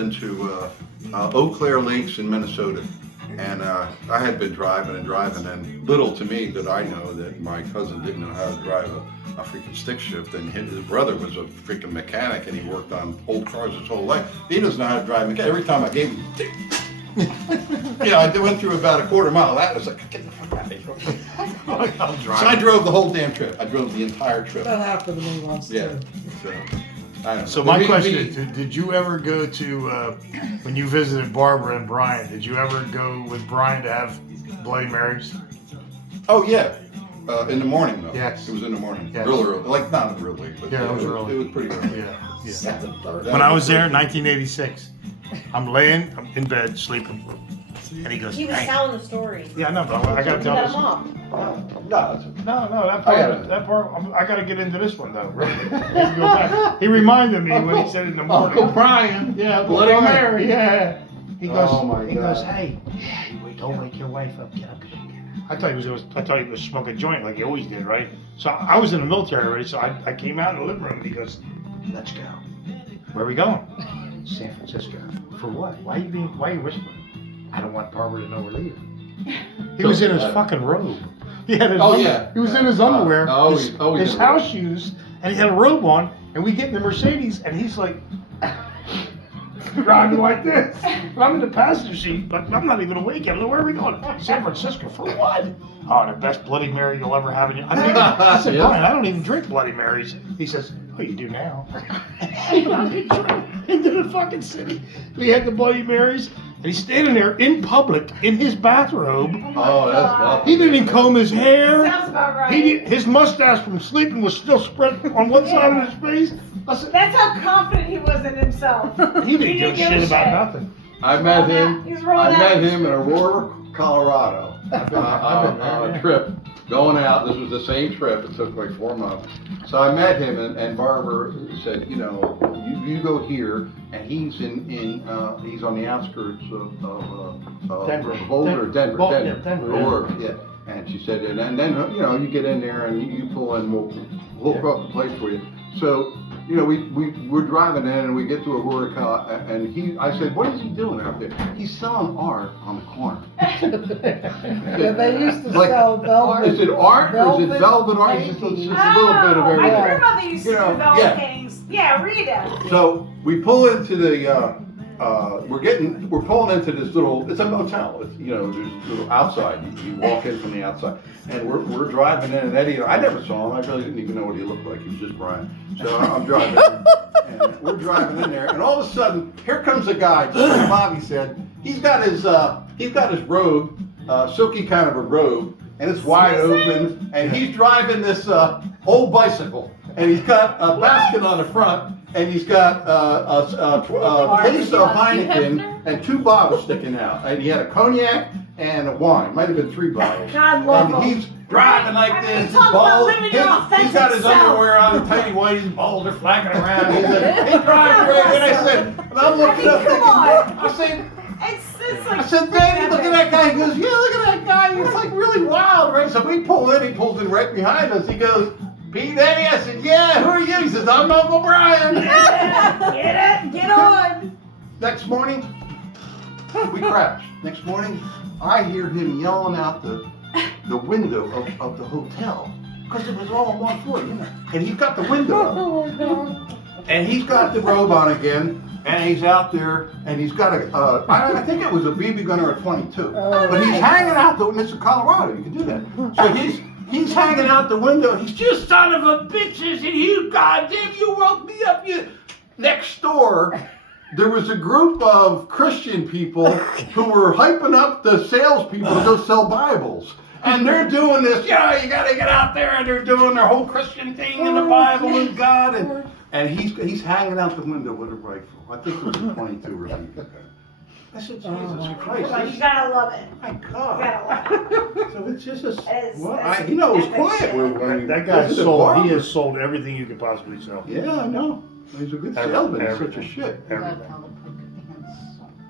into Eau Claire Lakes in Minnesota. And I had been driving and driving, and little to me did I know that my cousin didn't know how to drive a freaking stick shift, and his brother was a freaking mechanic, and he worked on old cars his whole life. He doesn't know how to drive a mechanic. Every time I gave him, I went through about a quarter mile of that. I was like, get the fuck out of here. So I drove the whole damn trip. I drove the entire trip. That happened to me once Yeah. too. So, I don't know. So my question is, did you ever go to, when you visited Barbara and Brian, did you ever go with Brian to have Bloody Marys? Oh yeah, in the morning though. Yes. It was in the morning. Yes. Real early, like not real late, but Yeah, it was early. It was pretty early. Yeah. 7:30. When I was there in 1986, I'm in bed, sleeping, and he goes, He was "Hey." telling the story. Yeah, I know, but I gotta You tell got this. him off. No, that part, I gotta get into this one though. Really. Go back. He reminded me when he said it in the morning. Uncle Brian. Yeah, Bloody Bloody Mary. Mary. Yeah. He goes. Oh, my he goes. God. Hey, don't wake your wife up. Get up. I thought he was smoking a joint like he always did, right? So I was in the military already, so I came out in the living room and he goes, "Let's go." Where are we going? San Francisco. For what? Why are you whispering? I don't want Barbara to know we're leaving. He was in his fucking robe. He had his He was in his underwear, always his in house shoes, and he had a robe on, and we get in the Mercedes, and he's like driving like this. And I'm in the passenger seat, but I'm not even awake. I'm like, where are we going? San Francisco for what? Oh, the best Bloody Mary you'll ever have in your. I said, Yeah. Brian, I don't even drink Bloody Marys. He says, oh, you do now. I drove into the fucking city. We had the Bloody Marys, and he's standing there in public in his bathrobe. Oh, that's nothing. He didn't even comb his hair. Sounds about right. His mustache from sleeping was still spread on one side of his face. I said, That's how confident he was in himself. he didn't give a shit about nothing. I met him. He's I rolling met out. him in Aurora, Colorado, on a trip going out. This was the same trip. It took like 4 months. So I met him, and Barbara said, you know, you go here, and he's he's on the outskirts of Denver. Boulder, Denver, Yeah, Denver, yeah. Aurora, yeah. And she said, and then you know, you get in there and you pull in, we'll hook up the place for you. So, you know, we're driving in and we get to Aurora, and I said, what is he doing out there? He's selling art on the corner. Yeah, they used to Like, sell velvet. Is it art or is it velvet art? It's just a little bit of My everything. grandmother used to You know, do velvet yeah. paintings. Yeah, Rita. So we pull into the, we're pulling into this little, it's a motel. It's, you know, there's a little outside. You walk in from the outside. And we're driving in, and Eddie, I never saw him. I really didn't even know what he looked like. He was just Brian. So I'm driving in, and we're driving in there, and all of a sudden, here comes a guy, just like Bobby said. He's got his robe, silky kind of a robe, and it's wide open, and he's driving this old bicycle, and he's got a basket on the front, and he's got a case of Heineken and 2 bottles sticking out, and he had a cognac and a wine, might have been 3 bottles. God love and him. he's driving like I mean, this, talk about bald. living your authentic He's got his self. underwear on, and tighty whities, and balls are flapping around. He's driving right, and I said, and I'm looking up come thinking, on. I said, It's like. I said, Daddy, look at that guy. He goes, yeah, look at that guy. He's like really wild, right? So we pull in. He pulls in right behind us. He goes, Pete, Daddy. I said, yeah. Who are you? He says, I'm Uncle Brian. Get on. Next morning, we crash. Next morning, I hear him yelling out the window of the hotel because it was all on one floor, you know. And he's got the window up. Oh my God. And he's got the robe on again, and he's out there, and he's got I think it was a BB gun or a 22. But he's hanging out and this is Colorado, you can do that. So he's hanging out the window, he's just son of a bitches, and you goddamn, you woke me up, you. Next door, there was a group of Christian people who were hyping up the salespeople to go sell Bibles. And they're doing this, yeah, you gotta get out there, and they're doing their whole Christian thing in the Bible and God, and he's hanging out the window with a rifle. I think it was a 22 or something. I said, Jesus Christ, Well, you gotta love it. my You God. gotta love it. So it's just It's- you know, it was epic quiet. shit. when we That guy visited sold. He Barbara. has sold everything you could possibly sell. Yeah, I know. He's a good salesman. He's such a shit. Everything.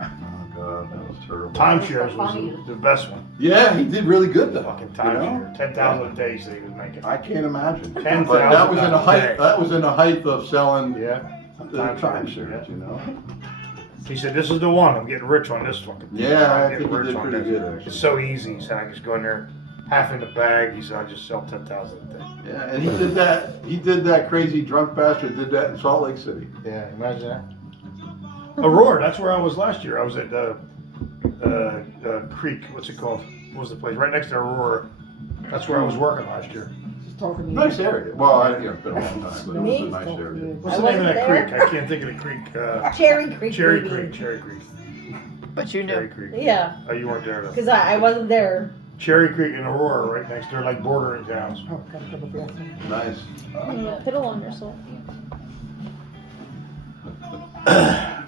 Oh God, that was terrible. Timeshares was the best one. Yeah, he did really good though. Fucking you know? timeshare. 10,000 a day, so he was making. I can't imagine. 10,000 But that was in the a height. day. That was in the height of selling Yeah. the timeshares, you know. He said, "This is the one. I'm getting rich on this fucking thing. Yeah, I'm I getting think he rich did on pretty this. good, It's actually. so easy." He said, "I just go in there, half in the bag." He said, "I just sell 10,000 a day." Yeah, and he did that crazy drunk bastard did that in Salt Lake City. Yeah, imagine that. Aurora, that's where I was last year. I was at Creek. What's it called? What was the place? Right next to Aurora. That's where I was working last year. Just talking to you. Nice area. Well, it's been a long time, but it was a Me? nice area. What's I the name of wasn't that there. creek? I can't think of the creek. Cherry Creek. Cherry baby. Creek. Cherry Creek. But you Cherry knew. Creek. Yeah, Oh, you weren't there though. because I wasn't there. Cherry Creek and Aurora right next. They're like bordering towns. Oh, gotta go to the bathroom. Nice. Piddle on yourself. Yeah.